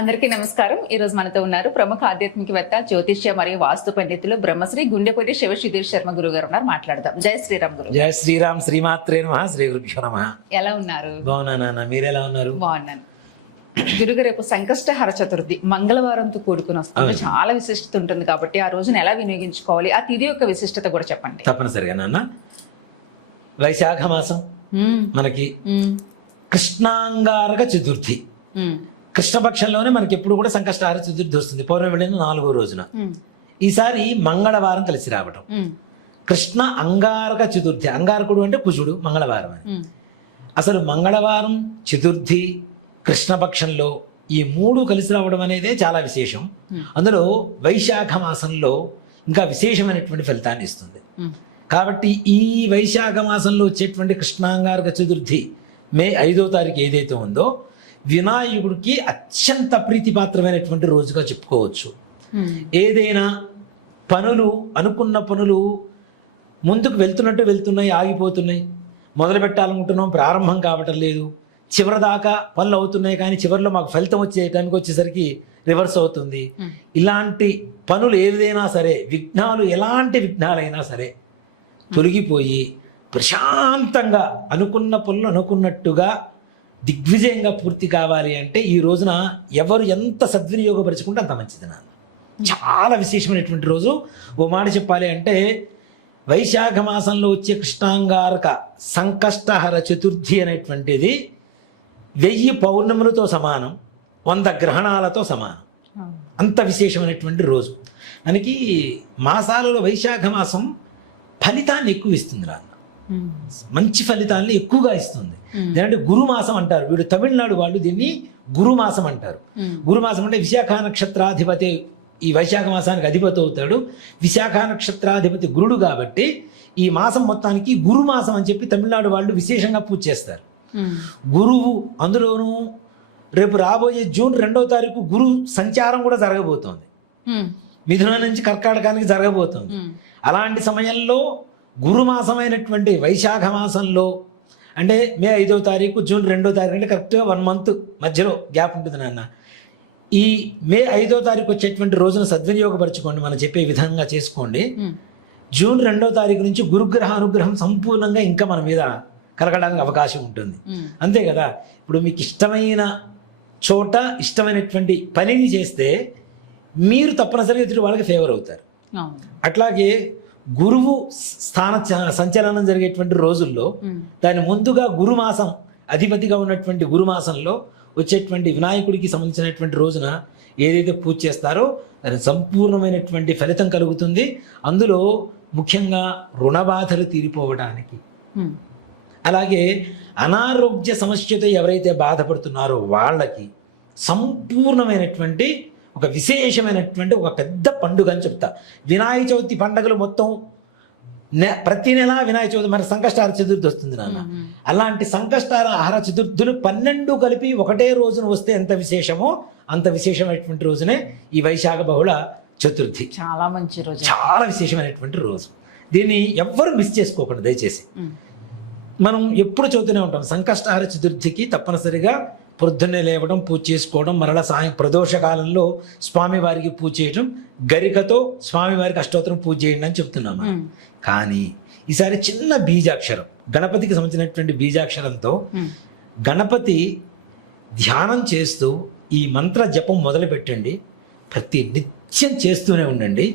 అందరికీ నమస్కారం. ఈ రోజు మనతో ఉన్నారు ప్రముఖ ఆధ్యాత్మికవేత్త, జ్యోతిష్య మరియు వాస్తు పండితులు బ్రహ్మశ్రీ గుండెపూడి శివ సుధీర్ శర్మ గురువు గారు ఉన్నారు. మాట్లాడదాం. జై శ్రీరామ్ గురు. జై శ్రీరామ్. శ్రీమాత్రే నమః. శ్రీ గురుభ్యో నమః. ఎలా ఉన్నారు? బాగున్నానా? మీరు ఎలా ఉన్నారు? బాగున్నాను. గురుగారు, రేపు సంకష్టహర చతుర్థి మంగళవారంతో కూడుకుని వస్తుంది. చాలా విశిష్టత ఉంటుంది కాబట్టి ఆ రోజున ఎలా వినియోగించుకోవాలి, ఆ తిథి యొక్క విశిష్టత కూడా చెప్పండి. తప్పనిసరిగా నాన్న. వైశాఖ మాసం మనకి కృష్ణాంగారక చతుర్థి. కృష్ణపక్షంలోనే మనకి ఎప్పుడు కూడా సంకష్టహార చతుర్థి వస్తుంది. పౌర్ణమి వెళ్ళిన 4వ రోజున. ఈసారి మంగళవారం కలిసి రావడం. కృష్ణ అంగారక చతుర్థి. అంగారకుడు అంటే కుజుడు, మంగళవారం అని. అసలు మంగళవారం, చతుర్థి, కృష్ణపక్షంలో ఈ 3 కలిసి రావడం అనేదే చాలా విశేషం. అందులో వైశాఖ మాసంలో ఇంకా విశేషమైనటువంటి ఫలితాన్ని ఇస్తుంది. కాబట్టి ఈ వైశాఖ మాసంలో వచ్చేటువంటి కృష్ణాంగారక చతుర్థి మే 5వ తారీఖు ఏదైతే ఉందో వినాయకుడికి అత్యంత ప్రీతిపాత్రమైనటువంటి రోజుగా చెప్పుకోవచ్చు. ఏదైనా పనులు, అనుకున్న పనులు ముందుకు వెళ్తున్నాయి, ఆగిపోతున్నాయి. మొదలు పెట్టాలనుకుంటున్నాం, ప్రారంభం కావటం లేదు. చివరి దాకా పనులు అవుతున్నాయి, కానీ చివరిలో మాకు ఫలితం వచ్చే టైంకి వచ్చేసరికి రివర్స్ అవుతుంది. ఇలాంటి పనులు ఏదైనా సరే, విఘ్నాలు, ఎలాంటి విఘ్నాలైనా సరే తొలగిపోయి ప్రశాంతంగా అనుకున్న పనులు అనుకున్నట్టుగా దిగ్విజయంగా పూర్తి కావాలి అంటే ఈ రోజున ఎవరు ఎంత సద్వినియోగపరుచుకుంటే అంత మంచిది నాన్న. చాలా విశేషమైనటువంటి రోజు. ఓ మాట చెప్పాలి అంటే వైశాఖ మాసంలో వచ్చే కృష్ణాంగారక సంకష్టహర చతుర్థి అనేటువంటిది 1000 పౌర్ణములతో సమానం, 100 గ్రహణాలతో సమానం. అంత విశేషమైనటువంటి రోజు. మనకి మాసాలలో వైశాఖ మాసం ఫలితాన్ని ఎక్కువ ఇస్తుంది నాన్న. మంచి ఫలితాన్ని ఎక్కువగా ఇస్తుంది. ఎందుకంటే గురుమాసం అంటారు. వీడు తమిళనాడు వాళ్ళు దీన్ని గురుమాసం అంటారు. గురుమాసం అంటే విశాఖ నక్షత్రాధిపతి ఈ వైశాఖ మాసానికి అధిపతి అవుతాడు. విశాఖ నక్షత్రాధిపతి గురుడు కాబట్టి ఈ మాసం మొత్తానికి గురుమాసం అని చెప్పి తమిళనాడు వాళ్ళు విశేషంగా పూజ చేస్తారు. గురువు, అందులోనూ రేపు రాబోయే జూన్ 2వ తారీఖు గురు సంచారం కూడా జరగబోతోంది. మిథునం నుంచి కర్కాటకానికి జరగబోతోంది. అలాంటి సమయంలో గురుమాసమైనటువంటి వైశాఖ మాసంలో అంటే మే 5వ తారీఖు, జూన్ 2వ తారీఖు అంటే కరెక్ట్గా 1 మంత్ మధ్యలో గ్యాప్ ఉంటుంది నాన్న. ఈ మే 5వ తారీఖు వచ్చేటువంటి రోజున సద్వినియోగపరచుకోండి, మనం చెప్పే విధంగా చేసుకోండి. జూన్ 2వ తారీఖు నుంచి గురుగ్రహ అనుగ్రహం సంపూర్ణంగా ఇంకా మన మీద కలగడానికి అవకాశం ఉంటుంది. అంతే కదా. ఇప్పుడు మీకు ఇష్టమైన చోట ఇష్టమైనటువంటి పనిని చేస్తే మీరు తప్పనిసరిగా ఎదుటి వాళ్ళకి ఫేవర్ అవుతారు. అట్లాగే గురువు స్థాన సంచలనం జరిగేటువంటి రోజుల్లో దాని ముందుగా గురుమాసం అధిపతిగా ఉన్నటువంటి గురుమాసంలో వచ్చేటువంటి వినాయకుడికి సంబంధించినటువంటి రోజున ఏదైతే పూజ చేస్తారో దాని సంపూర్ణమైనటువంటి ఫలితం కలుగుతుంది. అందులో ముఖ్యంగా రుణబాధలు తీరిపోవడానికి, అలాగే అనారోగ్య సమస్యతో ఎవరైతే బాధపడుతున్నారో వాళ్ళకి సంపూర్ణమైనటువంటి ఒక విశేషమైనటువంటి ఒక పెద్ద పండుగ అని చెప్తా. వినాయక చవితి పండుగలు మొత్తం ప్రతి నెల వినాయక చవితి మన సంకష్టహార చతుర్థి వస్తుంది నాన్న. అలాంటి సంకష్టహార చతుర్థులు 12 కలిపి ఒకటే రోజున వస్తే ఎంత విశేషమో అంత విశేషమైనటువంటి రోజునే ఈ వైశాఖ బహుళ చతుర్థి. చాలా మంచి రోజు, చాలా విశేషమైనటువంటి రోజు. దీన్ని ఎవ్వరు మిస్ చేసుకోకండి దయచేసి. మనం ఎప్పుడు చదువుతూనే ఉంటాం. సంకష్టహార చతుర్థికి తప్పనిసరిగా పొద్దున్నే లేవడం, పూజ చేసుకోవడం, మరలా స్వామివారికి స్వామివారికి పూజ చేయడం, గరికతో స్వామివారికి అష్టోత్తరం పూజ చేయండి అని చెప్తున్నాము. కానీ ఈసారి చిన్న బీజాక్షరం, గణపతికి సంబంధించినటువంటి బీజాక్షరంతో గణపతి ధ్యానం చేస్తూ ఈ మంత్ర జపం మొదలు పెట్టండి. ప్రతి నిత్యం చేస్తూనే ఉండండి.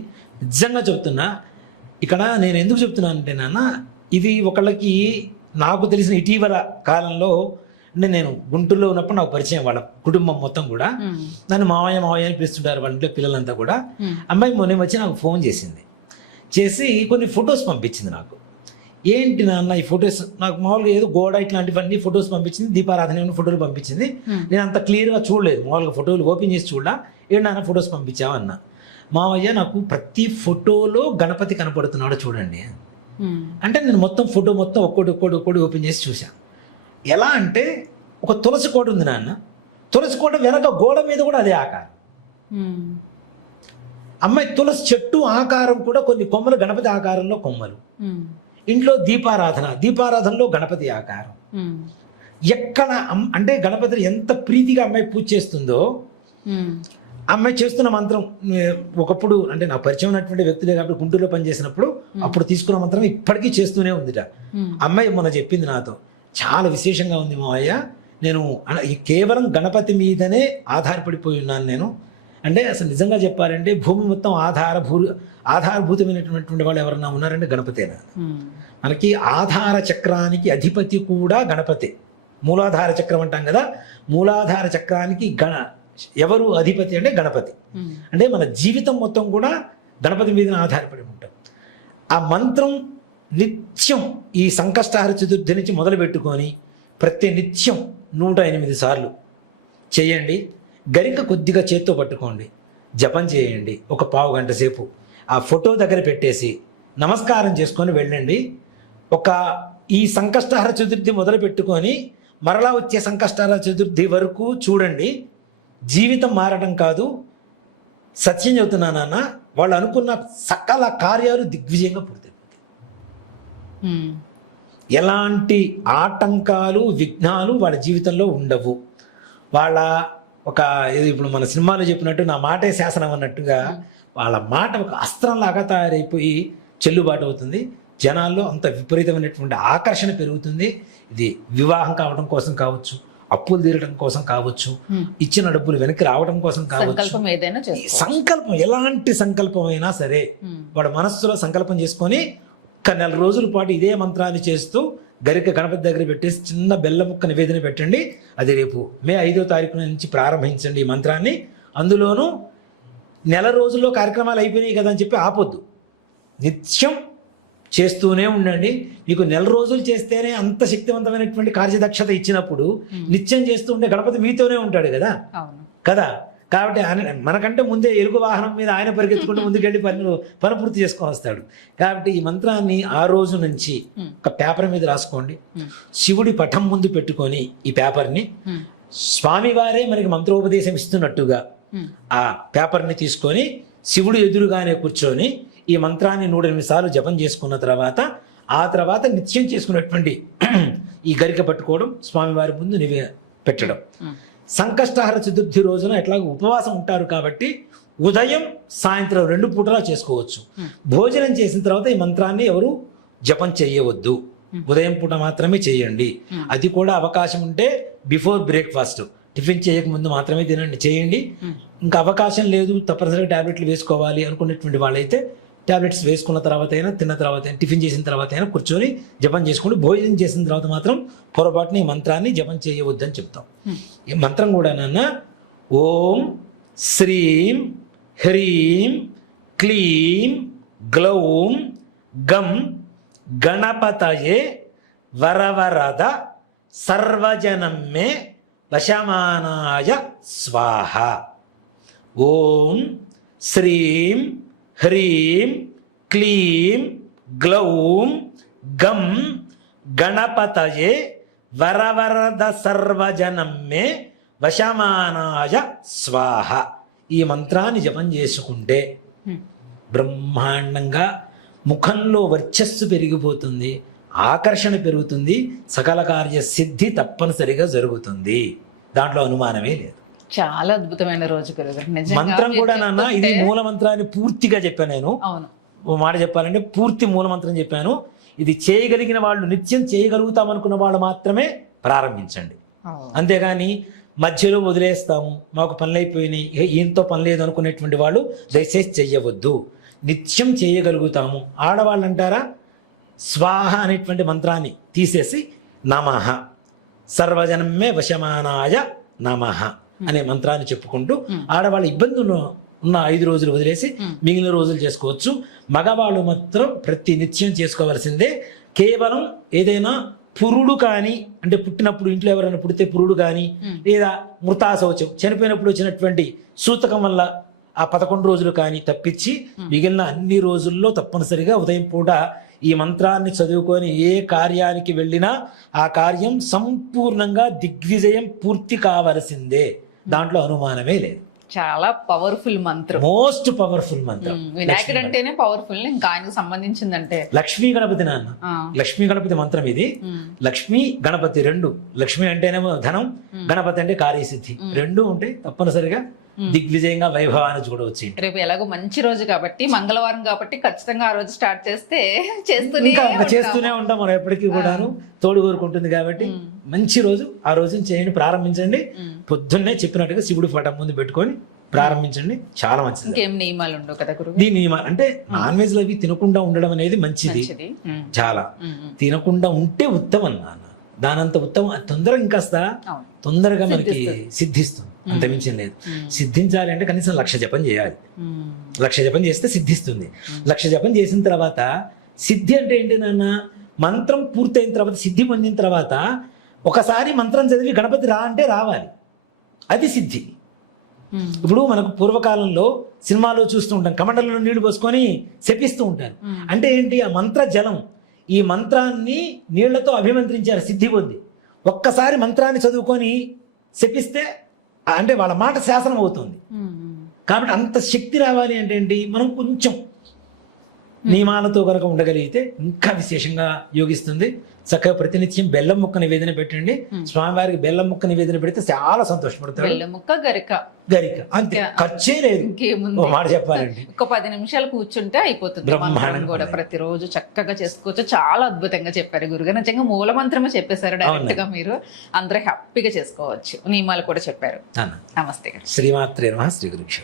నిజంగా చెప్తున్నా. ఇక్కడ నేను ఎందుకు చెప్తున్నానంటే నాన్న, ఇది ఒకళ్ళకి నాకు తెలిసిన ఇటీవల కాలంలో అంటే నేను గుంటూరులో ఉన్నప్పుడు నాకు పరిచయం, వాళ్ళ కుటుంబం మొత్తం కూడా నన్ను మావయ్య అని పిలుస్తుంటారు వాళ్ళ ఇంట్లో పిల్లలంతా కూడా. అమ్మాయి మొన్న వచ్చి నాకు ఫోన్ చేసి కొన్ని ఫొటోస్ పంపించింది నాకు. ఏంటి నాన్న ఈ ఫొటోస్? నాకు మామూలుగా ఏదో గోడ ఇట్లాంటివన్నీ ఫొటోస్ పంపించింది, దీపారాధన ఫోటోలు పంపించింది. నేను అంత క్లియర్గా చూడలేదు, మామూలుగా ఫోటోలు ఓపెన్ చేసి చూడలా. ఏంటి నాన్న ఫొటోస్ పంపించావా అన్న. మావయ్య నాకు ప్రతి ఫోటోలో గణపతి కనపడుతున్నాడో చూడండి అంటే నేను మొత్తం ఫోటో మొత్తం ఒక్కోటి ఓపెన్ చేసి చూశాను. ఎలా అంటే ఒక తులసి కోట ఉంది నాన్న. తులసి కోట వెనక గోడ మీద కూడా అదే ఆకారం. అమ్మాయి తులసి చెట్టు ఆకారం కూడా కొన్ని కొమ్మలు గణపతి ఆకారంలో కొమ్మలు. ఇంట్లో దీపారాధనలో గణపతి ఆకారం. ఎక్కడ అంటే గణపతిని ఎంత ప్రీతిగా అమ్మాయి పూజ చేస్తుందో అమ్మాయి చేస్తున్న మంత్రం ఒకప్పుడు అంటే నాకు పరిచయం ఉన్నటువంటి వ్యక్తులే కాబట్టి గుంటూరులో పనిచేసినప్పుడు అప్పుడు తీసుకున్న మంత్రం ఇప్పటికీ చేస్తూనే ఉందిట. అమ్మాయి మొన్న చెప్పింది నాతో, చాలా విశేషంగా ఉంది మావయ్య, నేను కేవలం గణపతి మీదనే ఆధారపడిపోయి ఉన్నాను నేను. అంటే అసలు నిజంగా చెప్పాలంటే భూమి మొత్తం ఆధారభూతమైనటువంటి వాళ్ళు ఎవరన్నా ఉన్నారంటే గణపతేనా. మనకి ఆధార చక్రానికి అధిపతి కూడా గణపతి. మూలాధార చక్రం అంటాం కదా, మూలాధార చక్రానికి ఎవరు అధిపతి అంటే గణపతి. అంటే మన జీవితం మొత్తం కూడా గణపతి మీద ఆధారపడి ఉంటాం. ఆ మంత్రం నిత్యం ఈ సంకష్టహర చతుర్థి నుంచి మొదలు పెట్టుకొని ప్రతి నిత్యం 108 సార్లు చేయండి. గరిక కొద్దిగా చేత్తో పట్టుకోండి, జపం చేయండి. ఒక పావు గంట సేపు ఆ ఫోటో దగ్గర పెట్టేసి నమస్కారం చేసుకొని వెళ్ళండి. ఈ సంకష్టహర చతుర్థి మొదలు పెట్టుకొని మరలా వచ్చే సంకష్టహర చతుర్థి వరకు చూడండి. జీవితం మారడం కాదు, సత్యం చెబుతున్నా నాన్న, వాళ్ళు అనుకున్న సకల కార్యాలు దిగ్విజయంగా పూర్తయిపోతాయి. ఎలాంటి ఆటంకాలు విఘ్నాలు వాళ్ళ జీవితంలో ఉండవు. వాళ్ళ ఇప్పుడు మన సినిమాలో చెప్పినట్టు నా మాటే శాసనం అన్నట్టుగా వాళ్ళ మాట ఒక అస్త్రంలాగా తయారైపోయి చెల్లుబాటు అవుతుంది. జనాల్లో అంత విపరీతమైనటువంటి ఆకర్షణ పెరుగుతుంది. ఇది వివాహం కావడం కోసం కావచ్చు, అప్పులు తీరడం కోసం కావచ్చు, ఇచ్చిన డబ్బులు వెనక్కి రావడం కోసం కావచ్చు, సంకల్పం ఎలాంటి సంకల్పం అయినా సరే వాడు మనస్సులో సంకల్పం చేసుకొని 1 నెల రోజుల పాటు ఇదే మంత్రాన్ని చేస్తూ గరిక గణపతి దగ్గర పెట్టేసి చిన్న బెల్ల ముక్క నివేదన పెట్టండి. అది రేపు మే 5వ తారీఖు నుంచి ప్రారంభించండి ఈ మంత్రాన్ని. అందులోనూ నెల రోజుల్లో కార్యక్రమాలు అయిపోయినాయి కదా అని చెప్పి ఆపొద్దు, నిత్యం చేస్తూనే ఉండండి. మీకు నెల రోజులు చేస్తేనే అంత శక్తివంతమైనటువంటి కార్యదక్షత ఇచ్చినప్పుడు నిత్యం చేస్తూ ఉంటే గణపతి మీతోనే ఉంటాడు కదా. కాబట్టి మనకంటే ముందే ఎలుగు వాహనం మీద ఆయన పరిగెత్తుకుంటూ ముందుకెళ్ళి పని పూర్తి చేసుకొని వస్తాడు. కాబట్టి ఈ మంత్రాన్ని ఆ రోజు నుంచి ఒక పేపర్ మీద రాసుకోండి. శివుడి పటం ముందు పెట్టుకొని ఈ పేపర్ని స్వామివారే మనకి మంత్రోపదేశం ఇస్తున్నట్టుగా ఆ పేపర్ని తీసుకొని శివుడు ఎదురుగానే కూర్చొని ఈ మంత్రాన్ని 108 సార్లు జపం చేసుకున్న తర్వాత ఆ తర్వాత నిత్యం చేసుకున్నటువంటి ఈ గరిక పట్టుకోవడం, స్వామివారి ముందు పెట్టడం. సంకష్టహర చతుర్థి రోజున ఎట్లాగో ఉపవాసం ఉంటారు కాబట్టి ఉదయం సాయంత్రం 2 పూటలా చేసుకోవచ్చు. భోజనం చేసిన తర్వాత ఈ మంత్రాన్ని ఎవరు జపం చేయవద్దు, ఉదయం పూట మాత్రమే చేయండి. అది కూడా అవకాశం ఉంటే బిఫోర్ బ్రేక్ఫాస్ట్, టిఫిన్ చేయకముందు మాత్రమే చేయండి. ఇంకా అవకాశం లేదు, తప్పనిసరిగా టాబ్లెట్లు వేసుకోవాలి అనుకునేటువంటి వాళ్ళైతే టాబ్లెట్స్ వేసుకున్న తర్వాత అయినా, తిన్న తర్వాత అయినా, టిఫిన్ చేసిన తర్వాత అయినా కూర్చొని జపం చేసుకోండి. భోజనం చేసిన తర్వాత మాత్రం పొరపాటున ఈ మంత్రాన్ని జపం చేయవద్దని చెప్తాం. ఈ మంత్రం కూడా నాన్న ఓం శ్రీం హ్రీం క్లీం గ్లౌం గం గణపతయే వరవరద సర్వజనమ్మే వశమానాయ స్వాహ. ఓం శ్రీం హ్రీం క్లీం గ్లౌం గం గణపతయే వరవరద సర్వజనమ్మే వశమానాయ స్వాహ. ఈ మంత్రాన్ని జపం చేసుకుంటే బ్రహ్మాండంగా ముఖంలో వర్చస్సు పెరిగిపోతుంది, ఆకర్షణ పెరుగుతుంది, సకల కార్య సిద్ధి తప్పనిసరిగా జరుగుతుంది. దాంట్లో అనుమానమే లేదు. చాలా అద్భుతమైన రోజు మంత్రం కూడా నాన్న, ఇది మూల మంత్రాన్ని పూర్తిగా చెప్పాను నేను. ఓ మాట చెప్పాలంటే పూర్తి మూల మంత్రం చెప్పాను. ఇది చేయగలిగిన వాళ్ళు, నిత్యం చేయగలుగుతాం అనుకున్న వాళ్ళు మాత్రమే ప్రారంభించండి. అంతేగాని మధ్యలో వదిలేస్తాము, మాకు పనులు అయిపోయినాయి, ఈయనతో పని లేదు అనుకునేటువంటి వాళ్ళు దయచేసి చెయ్యవద్దు. నిత్యం చేయగలుగుతాము. ఆడవాళ్ళు అంటారా, స్వాహ అనేటువంటి మంత్రాన్ని తీసేసి నమః సర్వజనమ్మే వశమానాయ నమః అనే మంత్రాన్ని చెప్పుకుంటూ ఆడవాళ్ళ ఇబ్బందులు ఉన్న 5 రోజులు వదిలేసి మిగిలిన రోజులు చేసుకోవచ్చు. మగవాళ్ళు మాత్రం ప్రతి నిత్యం చేసుకోవాల్సిందే. కేవలం ఏదైనా పురుడు కానీ, అంటే పుట్టినప్పుడు ఇంట్లో ఎవరైనా పుడితే పురుడు కానీ, లేదా మృతాశౌచం చనిపోయినప్పుడు వచ్చినటువంటి సూతకం వల్ల ఆ 11 రోజులు కానీ తప్పించి మిగిలిన అన్ని రోజుల్లో తప్పనిసరిగా ఉదయం పూట ఈ మంత్రాన్ని చదువుకొని ఏ కార్యానికి వెళ్ళినా ఆ కార్యం సంపూర్ణంగా దిగ్విజయం పూర్తి కావలసిందే. దాంట్లో అనుమానమే లేదు. చాలా పవర్ఫుల్ మంత్రం, మోస్ట్ పవర్ఫుల్ మంత్రం. వినాయకుడు అంటేనే పవర్ఫుల్, ఇంకా ఆయనకు సంబంధించిందంటే లక్ష్మీ గణపతి నాన్న. లక్ష్మీ గణపతి మంత్రం ఇది. లక్ష్మీ గణపతి 2. లక్ష్మి అంటేనేమో ధనం, గణపతి అంటే కార్యసిద్ధి. 2 ఉంటే తప్పనిసరిగా దిగ్విజయంగా వైభవాన్ని చూడవచ్చు. రేపు ఎలాగో మంచి రోజు కాబట్టి, మంగళవారం కాబట్టి ఖచ్చితంగా ఆ రోజు స్టార్ట్ చేస్తే చేస్తూనే ఇంకా ఉంటాము. చేస్తూనే ఉంటాం మనం ఎప్పటికీ కూడాను. తోడు కోరుకుంటుంది కాబట్టి మంచి రోజు, ఆ రోజున చేయండి, ప్రారంభించండి. పొద్దున్నే చెప్పినట్టుగా శివుడి పటం ముందు పెట్టుకొని ప్రారంభించండి, చాలా మంచిది. ఇంకేం నియమాలు ఉండవు కదా గురువు? దీని నియమాలు అంటే నాన్ వెజ్ అవి తినకుండా ఉండడం అనేది మంచిది. మంచిది. చాలా తినకుండా ఉంటే ఉత్తమం నాన్న, దానంత ఉత్తమం. అది తొందరగా ఇంకాస్త అవును. తొందరగా మనకి సిద్ధిస్తుంది, అంత మించి లేదు. సిద్ధించాలి అంటే కనీసం 1,00,000 జపం చేయాలి. 1,00,000 జపం చేస్తే సిద్ధిస్తుంది. 1,00,000 జపం చేసిన తర్వాత సిద్ధి అంటే ఏంటి నాన్న, మంత్రం పూర్తయిన తర్వాత, సిద్ధి పొందిన తర్వాత ఒకసారి మంత్రం చదివి గణపతి రా అంటే రావాలి, అది సిద్ధి. ఇప్పుడు మనకు పూర్వకాలంలో సినిమాలో చూస్తూ ఉంటాం, కమండలంలో నీళ్లు పోసుకొని శపిస్తూ ఉంటారు. అంటే ఏంటి, ఆ మంత్ర జలం, ఈ మంత్రాన్ని నీళ్లతో అభిమంత్రించారు సిద్ధి పొంది. ఒక్కసారి మంత్రాన్ని చదువుకొని శపిస్తే అంటే వాళ్ళ మాట శాసనం అవుతుంది. కాబట్టి అంత శక్తి రావాలి అంటే ఏంటి, మనం కొంచెం నియమాలతో కనుక ఉండగలిగితే ఇంకా విశేషంగా యోగిస్తుంది. చక్కగా ప్రతినిత్యం బెల్లం ముక్క నివేదన పెట్టండి. స్వామివారికి బెల్లం ముక్క నివేదన పెడితే చాలా సంతోషపడతారు. బెల్లం ముక్క, గరిక అంతే, ఖర్చే లేదు. ఇంకేముంది, ఓ మాట చెప్పాలండి, ఒక 10 నిమిషాలు కూర్చుంటే అయిపోతుంది. బ్రహ్మాండంగా మంత్రం కూడా ప్రతిరోజు చక్కగా చేసుకోవచ్చు. చాలా అద్భుతంగా చెప్పారు గురుగారు. నిజంగా మూల మంత్రమే చెప్పేశారు డైరెక్ట్ గా. మీరు అందరూ హ్యాపీగా చేసుకోవచ్చు. నియమాలు కూడా చెప్పారు. నమస్తే. శ్రీమాత్రే నమః. శ్రీ గురుక్ష.